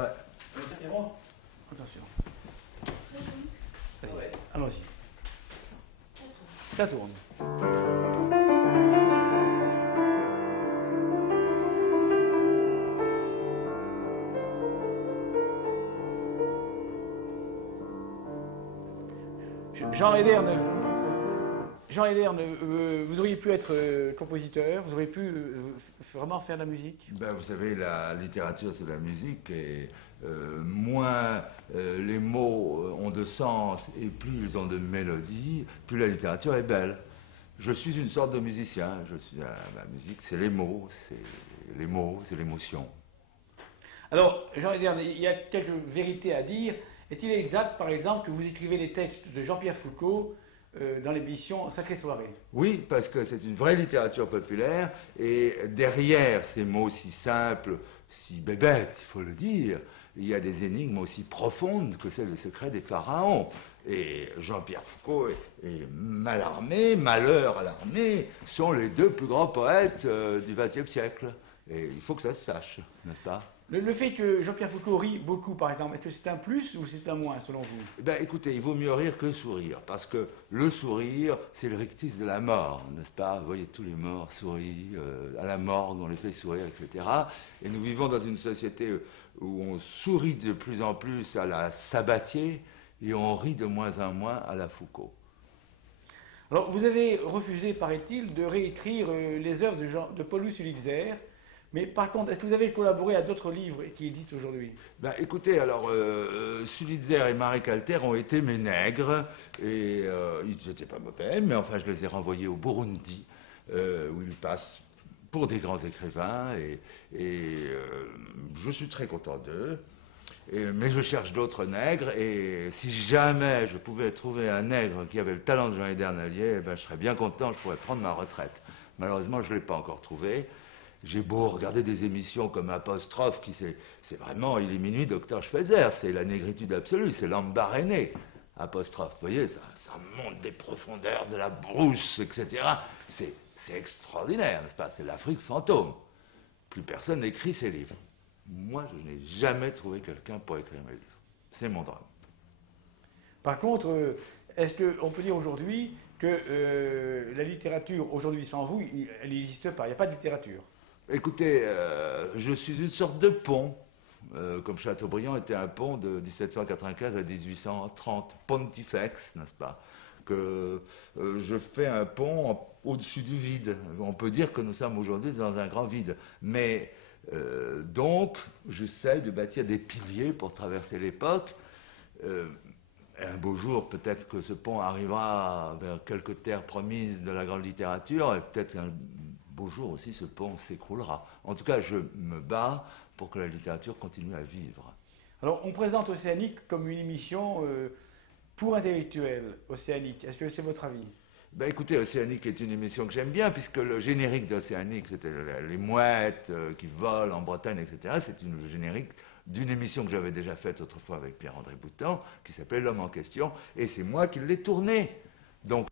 Ouais. Attention. Vas-y, allons-y. Ça tourne. Jean Ederne, vous auriez pu être compositeur, vous auriez pu vraiment faire de la musique? Ben, vous savez, la littérature, c'est de la musique, et moins les mots ont de sens et plus ils ont de mélodie, plus la littérature est belle. Je suis une sorte de musicien. La musique, c'est les mots, c'est l'émotion. Alors, Jean Ederne, il y a quelques vérités à dire. Est-il exact, par exemple, que vous écrivez les textes de Jean-Pierre Foucault dans l'émission Sacrée Soirée? Oui, parce que c'est une vraie littérature populaire, et derrière ces mots si simples, si bébêtes, il faut le dire, il y a des énigmes aussi profondes que celles des secrets des pharaons. Et Jean-Pierre Foucault et Mallarmé, Malheur à l'armée, sont les deux plus grands poètes du XXe siècle. Et il faut que ça se sache, n'est-ce pas? Le fait que Jean-Pierre Foucault rit beaucoup, par exemple, est-ce que c'est un plus ou c'est un moins, selon vous? Eh ben, écoutez, il vaut mieux rire que sourire, parce que le sourire, c'est le rictus de la mort, n'est-ce pas? Vous voyez, tous les morts sourient, à la morgue, on les fait sourire, etc. Et nous vivons dans une société où on sourit de plus en plus à la Sabatier, et on rit de moins en moins à la Foucault. Alors, vous avez refusé, paraît-il, de réécrire les œuvres de Paulus Sulitzer. Mais par contre, est-ce que vous avez collaboré à d'autres livres qui existent aujourd'hui? Ben, écoutez, alors, Sulitzer et Marie Calter ont été mes nègres, et ils n'étaient pas mauvais, mais enfin, je les ai renvoyés au Burundi, où ils passent pour des grands écrivains, et je suis très content d'eux. Mais je cherche d'autres nègres, et si jamais je pouvais trouver un nègre qui avait le talent de Jean Edernalier, eh ben, je serais bien content, je pourrais prendre ma retraite. Malheureusement, je ne l'ai pas encore trouvé. J'ai beau regarder des émissions comme Apostrophe, c'est vraiment, il est minuit, Docteur Schweitzer, c'est la négritude absolue, c'est l'homme baréné. Apostrophe, vous voyez, ça monte des profondeurs de la brousse, etc. C'est extraordinaire, n'est-ce pas? C'est l'Afrique fantôme. Plus personne n'écrit ses livres. Moi, je n'ai jamais trouvé quelqu'un pour écrire mes livres. C'est mon drame. Par contre, est-ce qu'on peut dire aujourd'hui que la littérature, aujourd'hui sans vous, elle n'existe pas, il n'y a pas de littérature? Écoutez, je suis une sorte de pont, comme Chateaubriand était un pont de 1795 à 1830, pontifex, n'est-ce pas? Que je fais un pont au-dessus du vide. On peut dire que nous sommes aujourd'hui dans un grand vide. Mais donc, j'essaie de bâtir des piliers pour traverser l'époque. Un beau jour, peut-être que ce pont arrivera vers quelques terres promises de la grande littérature, et peut-être qu'un beau jour aussi, ce pont s'écroulera. En tout cas, je me bats pour que la littérature continue à vivre. Alors, on présente Océanique comme une émission pour intellectuels, Océanique. Est-ce que c'est votre avis? Ben écoutez, Océanique est une émission que j'aime bien, puisque le générique d'Océanique, c'était les mouettes qui volent en Bretagne, etc. C'est le générique d'une émission que j'avais déjà faite autrefois avec Pierre-André Boutan, qui s'appelait L'Homme en question, et c'est moi qui l'ai tourné. Donc,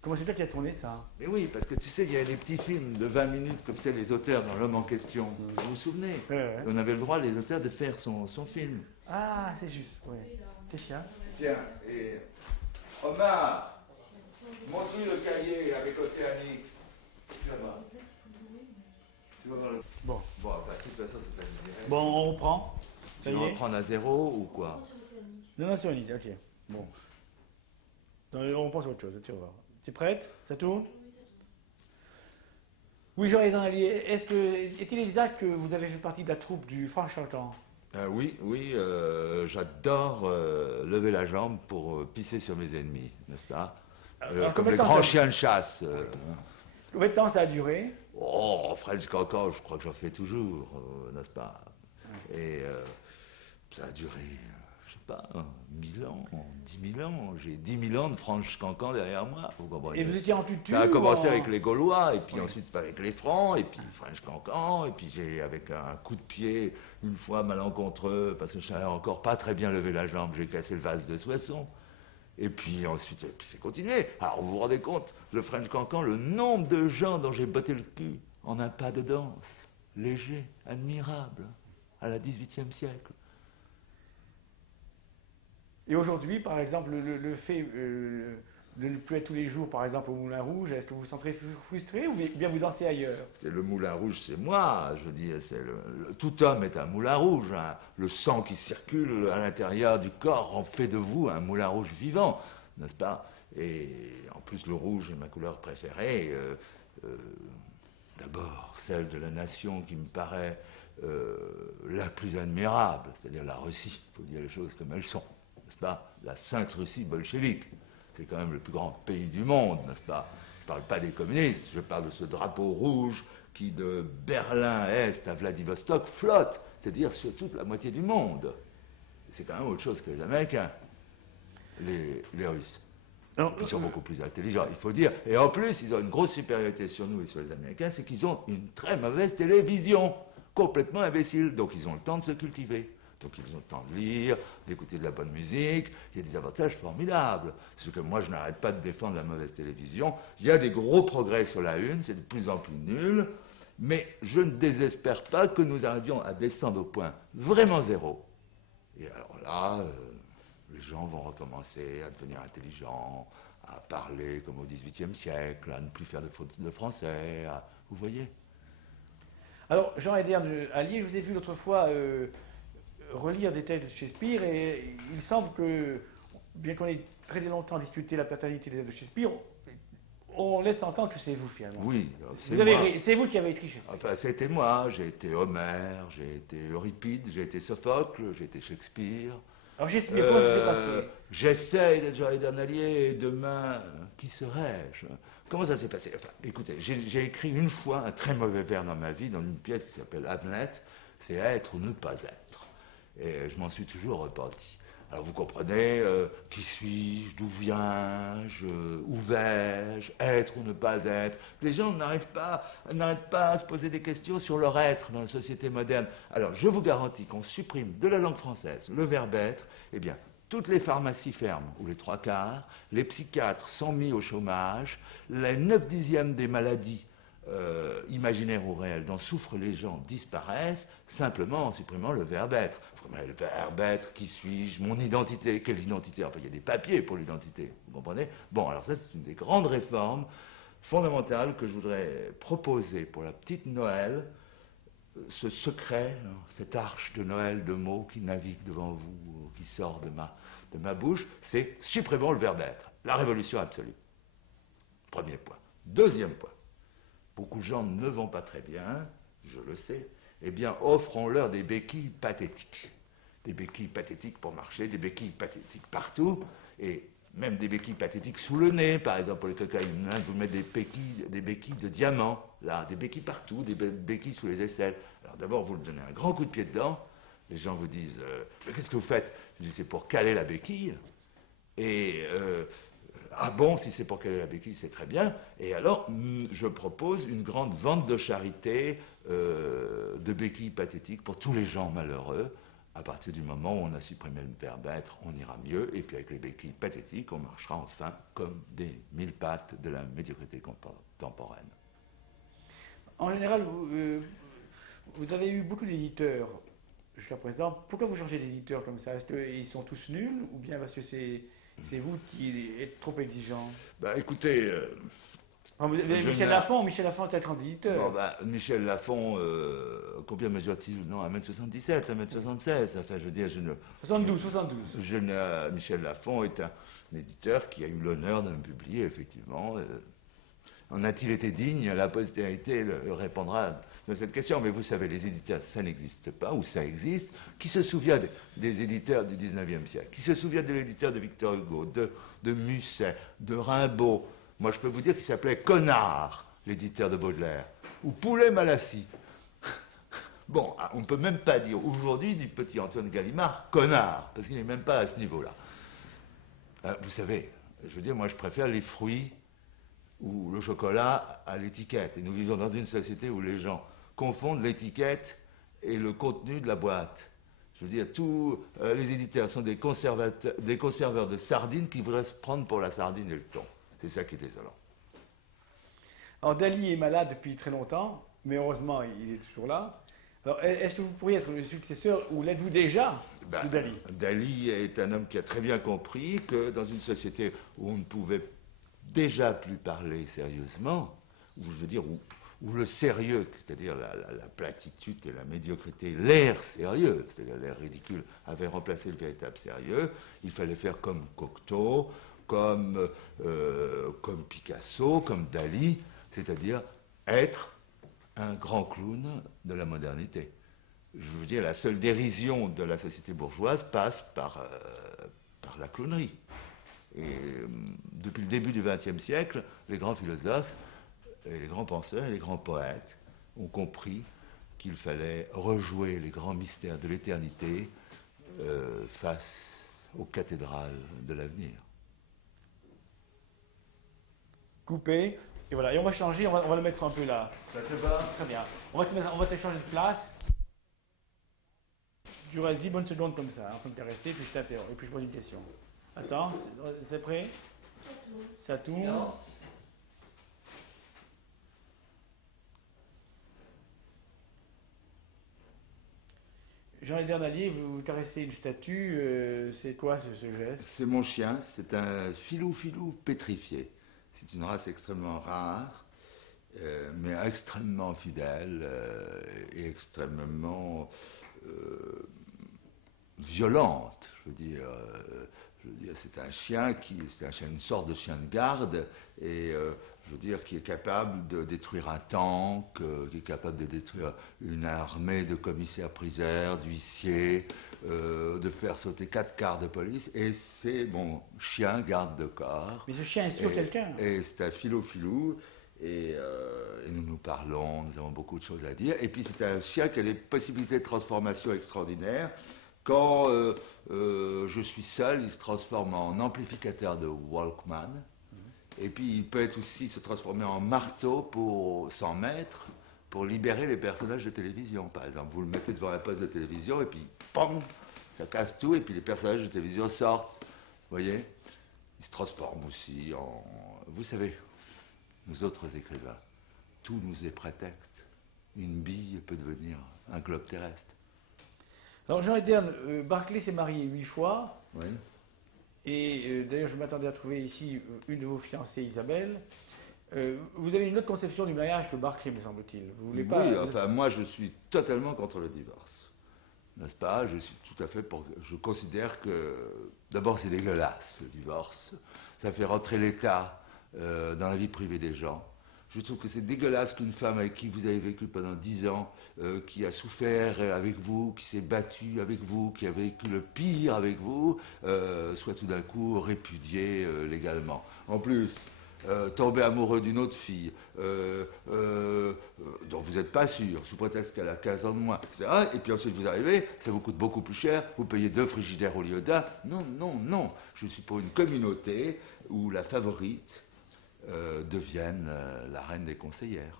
comment c'est toi qui as tourné ça? mais oui, parce que tu sais, il y a des petits films de 20 minutes, comme c'est les auteurs dans L'Homme en question. Vous vous souvenez? Ouais. On avait le droit, les auteurs, de faire son film. Ah, c'est juste, oui. Qu'est-ce qu'il y a? Tiens, et Omar, montre-lui le cahier avec Océanique. Là-bas. Tu vas voir le... Bon. Bon, bah, de toute façon, c'est pas direct. Bon, on reprend. Tu veux reprendre à zéro ou quoi? Non, non, Océanique, ok. Bon. Non, on pense à autre chose, tu vas voir. Tu es prête? Ça tourne? Oui, Jean Edernalier, est-il exact que vous avez fait partie de la troupe du Franche-Comté? Oui, oui, j'adore lever la jambe pour pisser sur mes ennemis, n'est-ce pas? Comme les grands chiens de chasse. Combien de temps ça a duré? Oh, French Cancan, je crois que j'en fais toujours, n'est-ce pas? Et ça a duré, je sais pas, 1000 ans, 10 000 ans. J'ai 10 000 ans de French Cancan derrière moi, vous comprenez? Et vous étiez en tutu? Ça a commencé avec les Gaulois, et puis ensuite avec les Francs, et puis French Cancan, et puis j'ai, avec un coup de pied, une fois malencontreux, parce que je savais encore pas très bien lever la jambe, j'ai cassé le vase de Soissons. Et puis ensuite, j'ai continué. Alors vous vous rendez compte, le French Cancan, le nombre de gens dont j'ai botté le cul en un pas de danse, léger, admirable, à la XVIIIe siècle. Et aujourd'hui, par exemple, le fait de ne plus être tous les jours, par exemple, au Moulin Rouge, est-ce que vous vous sentez frustré ou bien vous dansez ailleurs? C'est le moulin rouge, c'est moi. Je veux dire, tout homme est un moulin rouge, hein. Le sang qui circule à l'intérieur du corps en fait de vous un moulin rouge vivant, n'est-ce pas? Et en plus, le rouge est ma couleur préférée. Euh, D'abord, celle de la nation qui me paraît la plus admirable, c'est-à-dire la Russie. Il faut dire les choses comme elles sont, n'est-ce pas? La Sainte Russie bolchevique. C'est quand même le plus grand pays du monde, n'est-ce pas? Je ne parle pas des communistes, je parle de ce drapeau rouge qui, de Berlin-Est à Vladivostok, flotte, c'est-à-dire sur toute la moitié du monde. C'est quand même autre chose que les Américains, les Russes. Alors, Ils sont beaucoup plus intelligents, il faut dire. Et en plus, ils ont une grosse supériorité sur nous et sur les Américains, c'est qu'ils ont une très mauvaise télévision, complètement imbécile. Donc ils ont le temps de se cultiver. Donc ils ont le temps de lire, d'écouter de la bonne musique. Il y a des avantages formidables. C'est que moi, je n'arrête pas de défendre la mauvaise télévision. Il y a des gros progrès sur la une, c'est de plus en plus nul. Mais je ne désespère pas que nous arrivions à descendre au point vraiment zéro. Et alors là, les gens vont recommencer à devenir intelligents, à parler comme au XVIIIe siècle, à ne plus faire de fautes de français, vous voyez? alors Jean-Édouard Allier, je vous ai vu l'autre fois relire des textes de Shakespeare et il semble que, bien qu'on ait très longtemps discuté la paternité des œuvres de Shakespeare, on laisse entendre que c'est vous finalement. Oui, C'est vous qui avez écrit Shakespeare. Enfin, c'était moi, j'ai été Homère, j'ai été Euripide, j'ai été Sophocle, j'ai été Shakespeare. Alors Shakespeare, comment ça s'est passé? J'essaye d'être Jean-Édouard Allier et demain, qui serais-je? Comment ça s'est passé? Enfin, écoutez, j'ai écrit une fois un très mauvais vers dans ma vie, dans une pièce qui s'appelle Hamlet, c'est être ou ne pas être. Et je m'en suis toujours repenti. Alors vous comprenez, qui suis-je, d'où viens-je, où vais-je, être ou ne pas être. Les gens n'arrêtent pas à se poser des questions sur leur être dans la société moderne. Alors je vous garantis qu'on supprime de la langue française le verbe être, eh bien, toutes les pharmacies ferment, ou les trois quarts, les psychiatres sont mis au chômage, les 9/10 des maladies imaginaires ou réelles dont souffrent les gens disparaissent simplement en supprimant le verbe être. Le verbe être, qui suis-je, mon identité, quelle identité? Enfin, il y a des papiers pour l'identité, vous comprenez? Bon, alors ça, c'est une des grandes réformes fondamentales que je voudrais proposer pour la petite Noël, ce secret, cette arche de Noël de mots qui navigue devant vous, qui sort de ma bouche, c'est supprimons le verbe être. La révolution absolue. Premier point. Deuxième point. Beaucoup de gens ne vont pas très bien, je le sais, eh bien, offrons-leur des béquilles pathétiques. Des béquilles pathétiques pour marcher, des béquilles pathétiques partout, et même des béquilles pathétiques sous le nez, par exemple, pour les cocaïnes, vous mettez des béquilles de diamant, là, des béquilles partout, des béquilles sous les aisselles. Alors d'abord, vous leur donnez un grand coup de pied dedans, les gens vous disent, mais qu'est-ce que vous faites? Je dis, c'est pour caler la béquille, et... ah bon, si c'est pour caler la béquille, c'est très bien. Et alors, je propose une grande vente de charité de béquilles pathétiques pour tous les gens malheureux. À partir du moment où on a supprimé le verbe être, on ira mieux. Et puis avec les béquilles pathétiques, on marchera enfin comme des mille pattes de la médiocrité contemporaine. En général, vous avez eu beaucoup d'éditeurs jusqu'à présent. Pourquoi vous changez d'éditeur comme ça? Est-ce qu'ils sont tous nuls ou bien parce que c'est vous qui êtes trop exigeant? Bah écoutez, Vous avez Michel Lafon est un grand éditeur. bon, bah, Michel Lafon, combien mesure-t-il? Non, 1m77, 1m76. Enfin, je veux dire, 72. Michel Lafon est un éditeur qui a eu l'honneur de me publier, effectivement. En a-t-il été digne? La postérité le répondra de cette question. Mais vous savez, les éditeurs, ça n'existe pas, ou ça existe. Qui se souvient des éditeurs du 19e siècle? Qui se souvient de l'éditeur de Victor Hugo, de Musset, de Rimbaud? Moi, je peux vous dire qu'il s'appelait Connard, l'éditeur de Baudelaire, ou Poulet-Malassis. Bon, on ne peut même pas dire aujourd'hui du petit Antoine Gallimard Connard, parce qu'il n'est même pas à ce niveau-là. Vous savez, je veux dire, moi, je préfère les fruits ou le chocolat à l'étiquette. Et nous vivons dans une société où les gens confondent l'étiquette et le contenu de la boîte. Je veux dire, tous les éditeurs sont des conserveurs de sardines qui voudraient se prendre pour la sardine et le thon. C'est ça qui est désolant. Alors Dali est malade depuis très longtemps, mais heureusement il est toujours là. Alors est-ce que vous pourriez être le successeur ou l'êtes-vous déjà Ben, de Dali. Dali est un homme qui a très bien compris que dans une société où on ne pouvait déjà plus parler sérieusement, où je veux dire, où le sérieux, c'est-à-dire la platitude et la médiocrité, l'air sérieux, c'est-à-dire l'air ridicule, avait remplacé le véritable sérieux, il fallait faire comme Cocteau, comme Picasso, comme Dali, c'est-à-dire être un grand clown de la modernité. Je veux dire, la seule dérision de la société bourgeoise passe par la clownerie. Et depuis le début du XXe siècle, les grands philosophes, et les grands penseurs et les grands poètes ont compris qu'il fallait rejouer les grands mystères de l'éternité face aux cathédrales de l'avenir. Coupé, et voilà. Et on va changer, on va le mettre un peu là. Ça te va? Très bien. On va te changer de place. Tu restes 10 bonnes secondes comme ça, en train de caresser, puis je t'interromps, et puis je pose une question. Attends, c'est prêt? Ça tourne. Silence. Jean-Édouard Dallier, vous caressez une statue, c'est quoi ce geste? C'est mon chien, c'est un filou-filou pétrifié. C'est une race extrêmement rare, mais extrêmement fidèle et extrêmement violente. Je veux dire, c'est un chien une sorte de chien de garde, et je veux dire, qui est capable de détruire un tank, qui est capable de détruire une armée de commissaires-priseurs, d'huissiers, de faire sauter 4 cars de police, et c'est mon chien garde de corps. Mais ce chien est sur quelqu'un. Et c'est un filou-filou. Et nous parlons, nous avons beaucoup de choses à dire. Et puis c'est un chien qui a des possibilités de transformation extraordinaires. Quand je suis seul, il se transforme en amplificateur de Walkman. Et puis il peut aussi se transformer en marteau pour 100 mètres, pour libérer les personnages de télévision, par exemple. Vous le mettez devant un poste de télévision et puis, pam, ça casse tout et puis les personnages de télévision sortent. Vous voyez? Il se transforme aussi en... Vous savez, nous autres écrivains, tout nous est prétexte. Une bille peut devenir un globe terrestre. Alors Jean-Édouard, Barclay s'est marié 8 fois. Oui. Et d'ailleurs, je m'attendais à trouver ici une de vos fiancées, Isabelle. Vous avez une autre conception du mariage que Barclay, me semble-t-il. Vous voulez pas... Oui, enfin, moi, je suis totalement contre le divorce. N'est-ce pas? Je suis tout à fait pour... Je considère que... D'abord, c'est dégueulasse, le divorce. Ça fait rentrer l'État dans la vie privée des gens. Je trouve que c'est dégueulasse qu'une femme avec qui vous avez vécu pendant 10 ans, qui a souffert avec vous, qui s'est battue avec vous, qui a vécu le pire avec vous, soit tout d'un coup répudiée légalement. En plus, tomber amoureux d'une autre fille, dont vous n'êtes pas sûr, sous prétexte qu'elle a 15 ans de moins, etc. Et puis ensuite vous arrivez, ça vous coûte beaucoup plus cher, vous payez 2 frigidaires au lieu d'un. Non, non, non. Je suis pour une communauté où la favorite devienne la reine des conseillères.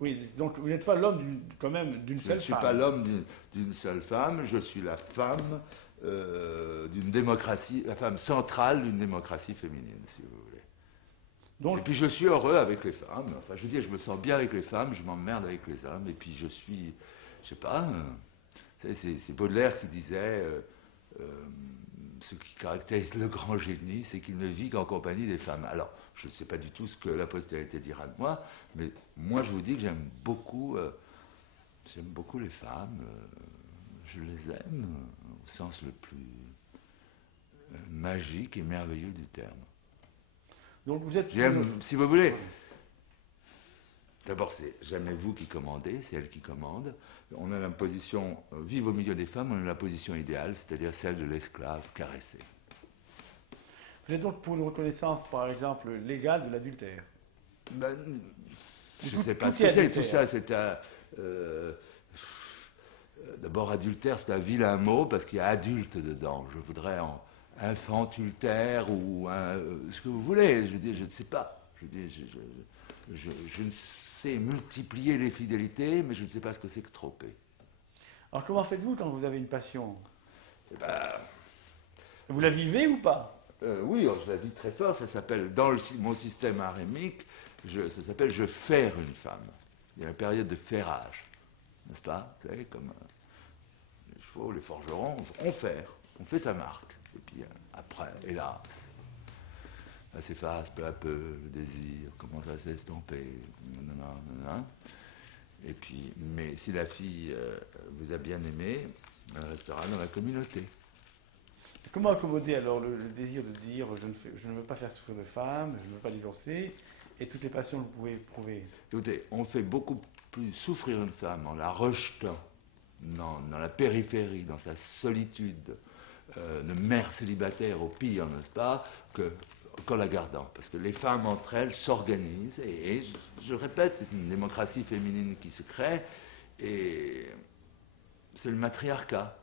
Oui, donc vous n'êtes pas l'homme quand même d'une seule femme. Je ne suis pas l'homme d'une seule femme, je suis la femme d'une démocratie, la femme centrale d'une démocratie féminine, si vous voulez. Donc, et puis je suis heureux avec les femmes, enfin je veux dire, je me sens bien avec les femmes, je m'emmerde avec les hommes, et puis je suis, je sais pas, c'est Baudelaire qui disait, ce qui caractérise le grand génie, c'est qu'il ne vit qu'en compagnie des femmes. Alors, je ne sais pas du tout ce que la postérité dira de moi, mais moi je vous dis que j'aime beaucoup les femmes, je les aime au sens le plus magique et merveilleux du terme. Donc vous êtes... Si vous voulez, d'abord c'est jamais vous qui commandez, c'est elle qui commande. On a la position, vivre au milieu des femmes, on a la position idéale, c'est-à-dire celle de l'esclave caressé. Vous êtes donc pour une reconnaissance, par exemple, légale de l'adultère? Ben, je ne sais pas ce que c'est, tout ça, c'est un... D'abord, adultère, c'est un vilain mot, parce qu'il y a adulte dedans. Je voudrais infantultère, ou ce que vous voulez, je dis, je ne sais pas. Je ne sais multiplier les fidélités, mais je ne sais pas ce que c'est que tromper. Alors comment faites-vous quand vous avez une passion? Eh ben, vous la vivez ou pas? Oui, je la vis très fort. Ça s'appelle, dans mon système harémique, ça s'appelle je faire une femme. Il y a une période de ferrage, n'est-ce pas? Vous savez, comme chevaux, les forgerons, on fait sa marque. Et puis après, hélas, ça s'efface peu à peu, le désir commence à s'estomper, nanana. Et puis, mais si la fille vous a bien aimé, elle restera dans la communauté. Comment accommoder alors le désir de dire je ne veux pas faire souffrir de femme, je ne veux pas divorcer, et toutes les passions que vous pouvez éprouver? Écoutez, on fait beaucoup plus souffrir une femme en la rejetant dans la périphérie, dans sa solitude de mère célibataire au pire, n'est-ce pas, qu'en la gardant. Parce que les femmes entre elles s'organisent, et je répète, c'est une démocratie féminine qui se crée, et c'est le matriarcat.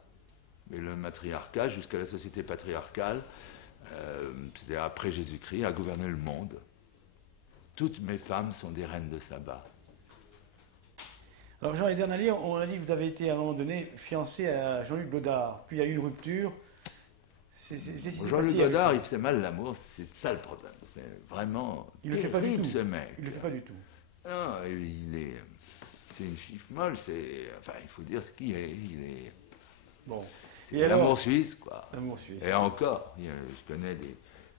Mais le matriarcat, jusqu'à la société patriarcale, c'est-à-dire après Jésus-Christ, a gouverné le monde. Toutes mes femmes sont des reines de Saba. Alors Jean-Édouard Nallier, on a dit que vous avez été à un moment donné fiancé à Jean-Luc Godard, puis il y a eu une rupture. Jean-Luc Godard, il fait mal l'amour, c'est ça le problème. C'est vraiment il le fait pas du tout. ce mec. Il le fait pas du tout. Non, c'est une chiffre molle, enfin, il faut dire ce qu'il est. Il est. Bon. C'est l'amour suisse, quoi. L'amour suisse. Et encore, je connais des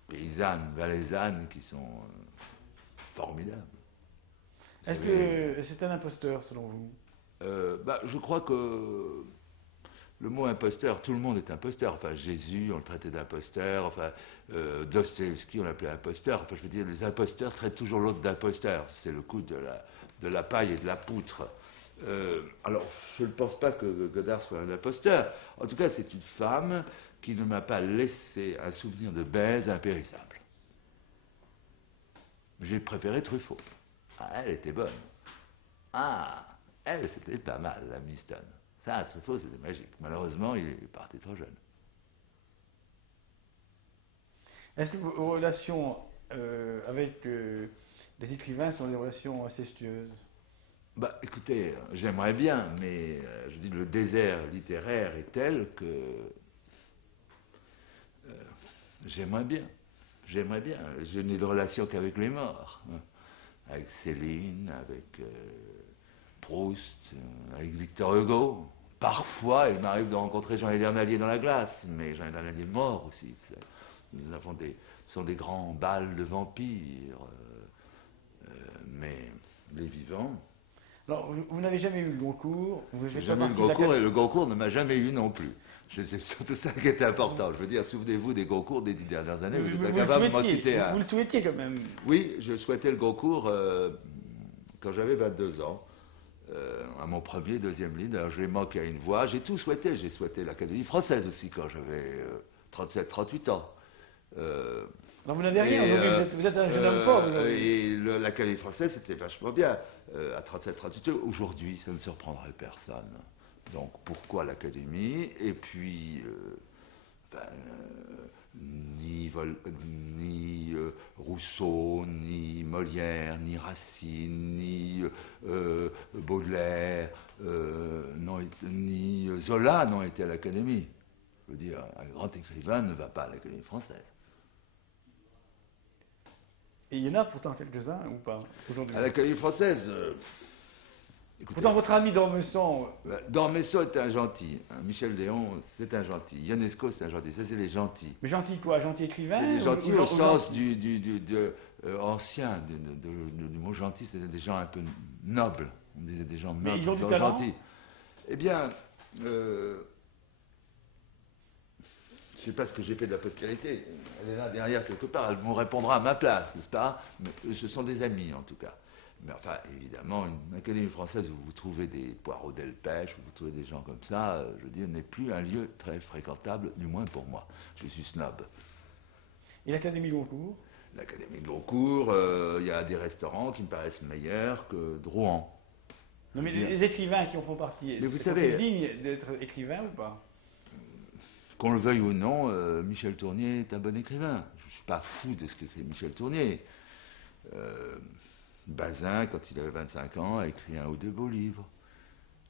paysannes valaisannes qui sont formidables. Est-ce que c'est un imposteur, selon vous? Je crois que le mot imposteur, tout le monde est imposteur. Enfin, Jésus, on le traitait d'imposteur. Enfin, Dostoïevski, on l'appelait imposteur. Enfin, je veux dire, les imposteurs traitent toujours l'autre d'imposteur. C'est le coup de la paille et de la poutre. Alors, je ne pense pas que Godard soit un imposteur. En tout cas, c'est une femme qui ne m'a pas laissé un souvenir de baise impérissable. J'ai préféré Truffaut. Ah, elle était bonne. Ah, elle, c'était pas mal, la Miston. Ça, Truffaut, c'était magique. Malheureusement, il est parti trop jeune. Est-ce que vos relations avec les écrivains sont des relations incestueuses? Écoutez, j'aimerais bien, mais je dis le désert littéraire est tel que j'aimerais bien. J'aimerais bien. Je n'ai de relation qu'avec les morts. Avec Céline, avec Proust, avec Victor Hugo. Parfois, il m'arrive de rencontrer Jean-Édouard Nallier dans la glace, mais Jean-Édouard Nallier est mort aussi. Nous avons ce sont des grands bals de vampires, mais les vivants. Alors, vous n'avez jamais eu le Goncourt. J'ai jamais eu le Goncourt, et le Goncourt ne m'a jamais eu non plus. C'est surtout ça qui était important. Je veux dire, souvenez-vous des Goncourt des 10 dernières années, vous êtes incapable de m'en citer un. Vous le souhaitiez quand même. Oui, je souhaitais le Goncourt quand j'avais 22 ans, à mon premier, deuxième livre. Alors, je l'ai manqué à une voix. J'ai tout souhaité. J'ai souhaité l'Académie française aussi quand j'avais 37, 38 ans. Non, vous n'avez rien, vous êtes un jeune homme fort. Et l'Académie française, c'était vachement bien. À 37, 38 ans, aujourd'hui, ça ne surprendrait personne. Donc, pourquoi l'Académie? Et puis, ni Rousseau, ni Molière, ni Racine, ni Baudelaire, ni Zola n'ont été à l'Académie. Je veux dire, un grand écrivain ne va pas à l'Académie française. Et il y en a pourtant quelques-uns, ou pas, aujourd'hui? À l'Académie française, écoutez, pourtant, votre ami d'Ormesson... D'Ormesson est un gentil. Michel Léon, c'est un gentil. Ionesco, c'est un gentil. Ça, c'est les gentils. Mais gentil quoi? Gentil écrivain? C'est les gentils au sens ancien du mot gentil. C'était des gens un peu nobles. On disait des gens nobles, mais ils ont du talent. Gentils. Eh bien... je ne sais pas ce que j'ai fait de la postérité. Elle est là derrière quelque part. Elle me répondra à ma place, n'est-ce pas? Mais ce sont des amis, en tout cas. Mais enfin, évidemment, une Académie française où vous trouvez des Poirot Delpech, où vous trouvez des gens comme ça, je veux dire, n'est plus un lieu très fréquentable, du moins pour moi. Je suis snob. Et l'Académie Goncourt? L'Académie Goncourt, il y a des restaurants qui me paraissent meilleurs que Drouan. Non, mais les écrivains qui en font partie, mais vous savez, dignes d'être écrivains ou pas? Qu'on le veuille ou non, Michel Tournier est un bon écrivain. Je ne suis pas fou de ce qu'écrit Michel Tournier. Bazin, quand il avait 25 ans, a écrit un ou deux beaux livres.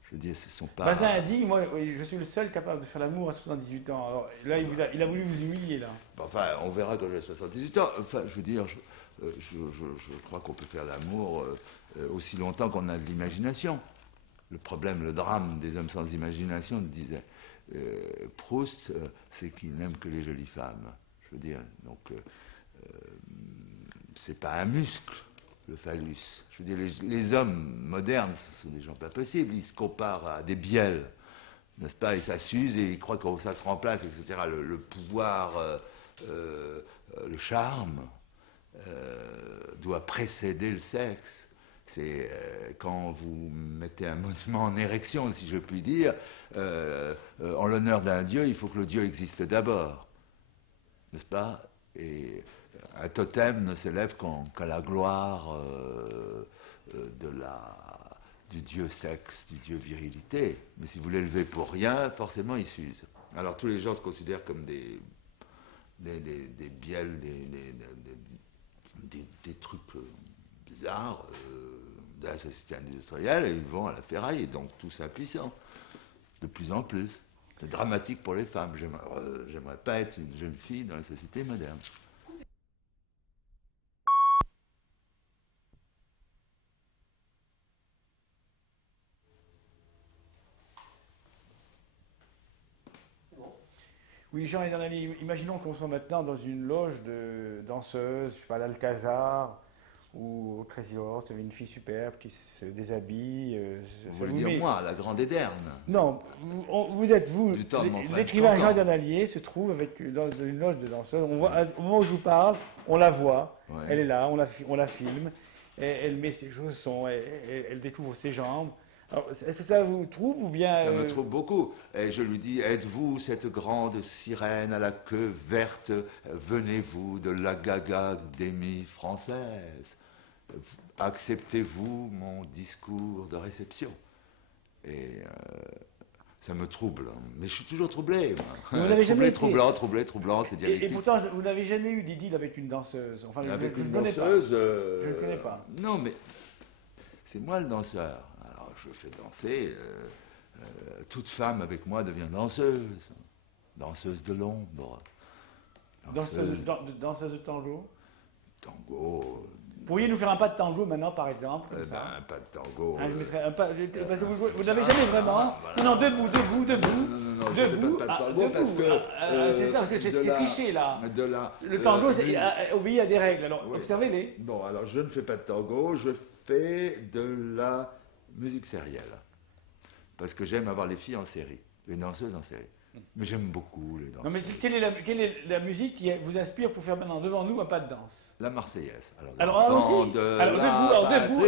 Je veux dire, ce sont pas... Bazin a dit, moi, je suis le seul capable de faire l'amour à 78 ans. Alors là, il a voulu vous humilier, là. Enfin, on verra quand j'ai 78 ans. Enfin, je veux dire, je crois qu'on peut faire l'amour aussi longtemps qu'on a de l'imagination. Le problème, le drame des hommes sans imagination, disait Proust, c'est qu'il n'aime que les jolies femmes. Je veux dire, donc, c'est pas un muscle, le phallus. Je veux dire, les hommes modernes, ce sont des gens pas possibles. Ils se comparent à des bielles, n'est-ce pas? Ils s'amusent et ils croient que ça se remplace, etc. Le pouvoir, le charme doit précéder le sexe. C'est quand vous mettez un monument en érection, si je puis dire, en l'honneur d'un dieu, il faut que le dieu existe d'abord, n'est-ce pas? Et un totem ne s'élève qu'à la gloire du dieu sexe, du dieu virilité. Mais si vous l'élevez pour rien, forcément il s'use. Alors tous les gens se considèrent comme des bielles, des trucs bizarres de la société industrielle, et ils vont à la ferraille, et donc tous impuissants, de plus en plus. C'est dramatique pour les femmes. J'aimerais pas être une jeune fille dans la société moderne. Oui, Jean et Daniel, imaginons qu'on soit maintenant dans une loge de danseuses, je sais pas, à l'Alcazar ou au Crazy Horse, il y avait une fille superbe qui se déshabille. Vous voulez dire moi, la grande Éderne? Non, vous êtes, vous, Du temps de mon frère l'écrivain Jean Cancan. Daniel se trouve dans une loge de danseuses. On voit, au moment où je vous parle, on la voit, Ouais. elle est là, on la filme, et elle met ses chaussons, elle découvre ses jambes. Alors, est-ce que ça vous trouble ou bien... Ça me trouble beaucoup. Et je lui dis, êtes-vous cette grande sirène à la queue verte? Venez-vous de la Gagadémie française? Acceptez-vous mon discours de réception? Et ça me trouble. Mais je suis toujours troublé. Vous n'avez jamais été... troublant, c'est dialectique. Et pourtant, vous n'avez jamais eu d'idylle avec une danseuse. Enfin, Avec je une ne connais pas. danseuse, Je ne connais pas. Non, mais c'est moi le danseur. Alors, je fais danser. Toute femme avec moi devient danseuse. Danseuse de l'ombre. Danseuse de tango. Tango. Pourriez nous faire un pas de tango maintenant, par exemple, comme ça. Un pas de tango. Je mettrais un pas, parce que vous n'avez jamais vraiment... voilà. Non, debout. Non, je fais pas de tango parce que... c'est ça, parce que c'est triché, là. Le tango obéit à des règles, alors oui. observez-les. Bon, alors je ne fais pas de tango, je fais de la musique sérielle. Parce que j'aime avoir les filles en série, les danseuses en série. Mais j'aime beaucoup les danseuses. Non, mais quelle est la musique qui vous inspire pour faire maintenant devant nous un pas de danse? La Marseillaise. Alors debout.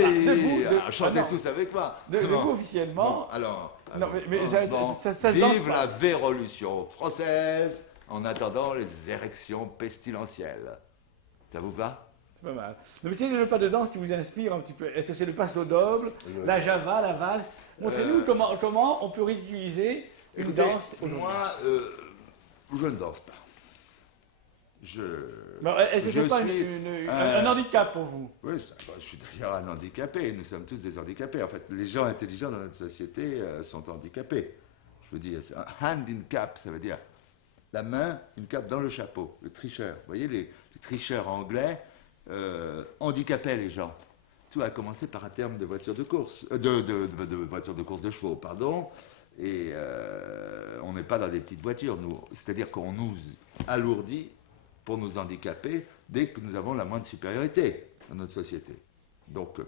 Chantez tous avec moi. Debout officiellement. Bon, alors Non, mais ça se danse vive pas. la Révolution française en attendant les érections pestilentielles. Ça vous va? C'est pas mal. Non, mais quel est le pas de danse qui vous inspire un petit peu? Est-ce que c'est le passo doble, la java, la valse? Montrez-nous comment on peut réutiliser une Écoutez, danse aujourd'hui. moi, je ne danse pas. Est-ce que c'est pas un handicap pour vous? Oui, je suis d'ailleurs un handicapé. Nous sommes tous des handicapés. En fait, les gens intelligents dans notre société sont handicapés. Je veux dire, un hand in cap, ça veut dire la main, une cape dans le chapeau. Le tricheur. Vous voyez, les tricheurs anglais handicapaient les gens. Tout a commencé par un terme de voiture de course, de voiture de course de chevaux, pardon. Et on n'est pas dans des petites voitures, nous. C'est-à-dire qu'on nous alourdit pour nous handicaper dès que nous avons la moindre supériorité dans notre société. Donc,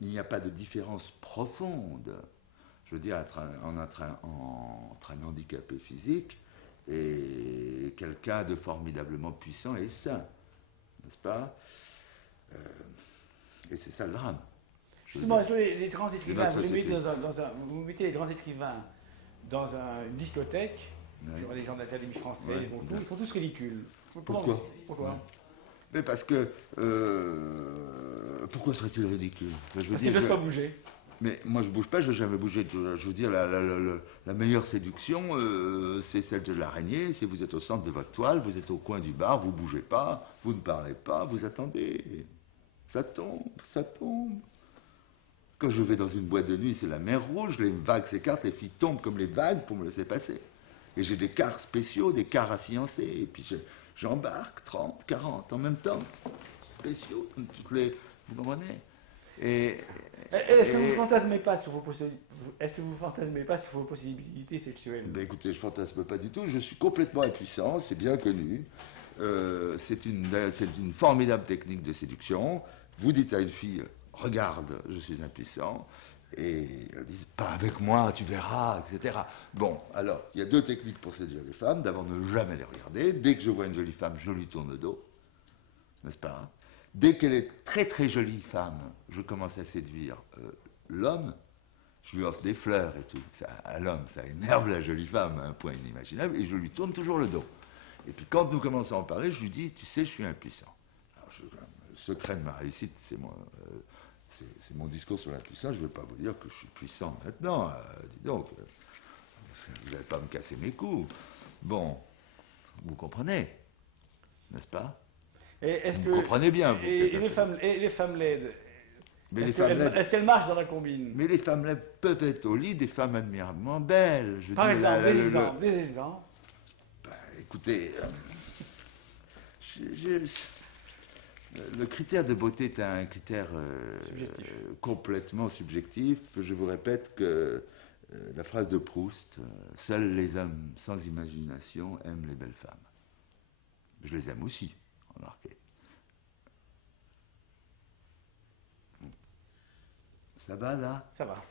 il n'y a pas de différence profonde, je veux dire, entre un handicapé physique et quelqu'un de formidablement puissant et sain, n'est-ce pas? Et c'est ça le drame. Justement, les grands écrivains, vous mettez les grands écrivains dans une discothèque, il y aura des gens de l'Académie française, ils sont tous ridicules. Pourquoi? Mais parce que... pourquoi serait-il ridicule? Parce qu'ils ne peuvent pas bouger. Mais moi je bouge pas, je n'ai jamais bougé. Je veux dire, la meilleure séduction, c'est celle de l'araignée. Si vous êtes au centre de votre toile, vous êtes au coin du bar, vous ne bougez pas, vous ne parlez pas, vous attendez. Ça tombe, ça tombe. Quand je vais dans une boîte de nuit, c'est la mer rouge, les vagues s'écartent, les filles tombent comme les vagues pour me laisser passer. Et j'ai des cars spéciaux, des cars à fiancés, et puis j'embarque 30, 40 en même temps. Spéciaux, toutes les... Vous comprenez? Et, Est-ce que vous et- fantasmez pas sur est-ce que vous fantasmez pas sur vos possibilités sexuelles? ben écoutez, je fantasme pas du tout, je suis complètement impuissant, c'est bien connu. C'est une formidable technique de séduction. Vous dites à une fille, regarde, je suis impuissant, et elle dit, pas avec moi, tu verras, etc. Bon, alors, il y a deux techniques pour séduire les femmes. D'abord, ne jamais les regarder. Dès que je vois une jolie femme, je lui tourne le dos, n'est-ce pas? Dès qu'elle est très très jolie femme, je commence à séduire l'homme. Je lui offre des fleurs et tout. Ça, à l'homme, ça énerve la jolie femme à un point inimaginable, et je lui tourne toujours le dos. Et puis quand nous commençons à en parler, je lui dis, tu sais, je suis impuissant. Alors, le secret de ma réussite, c'est mon discours sur l'impuissance. Je ne vais pas vous dire que je suis puissant maintenant. Dis donc, vous n'allez pas me casser mes coups. Bon, vous comprenez, n'est-ce pas? Et est-ce Vous me que comprenez bien, vous qui êtes un peu- et les femmes laides, Mais les femmes laides, est-ce qu'elles marchent dans la combine? mais les femmes laides peuvent être au lit des femmes admirablement belles. Je veux Par dire, exemple, des exemples. ben, écoutez, je- le critère de beauté est un critère Subjectif. complètement subjectif. Je vous répète que la phrase de Proust, seuls les hommes sans imagination aiment les belles femmes. Je les aime aussi, remarquez. Ça va là? Ça va.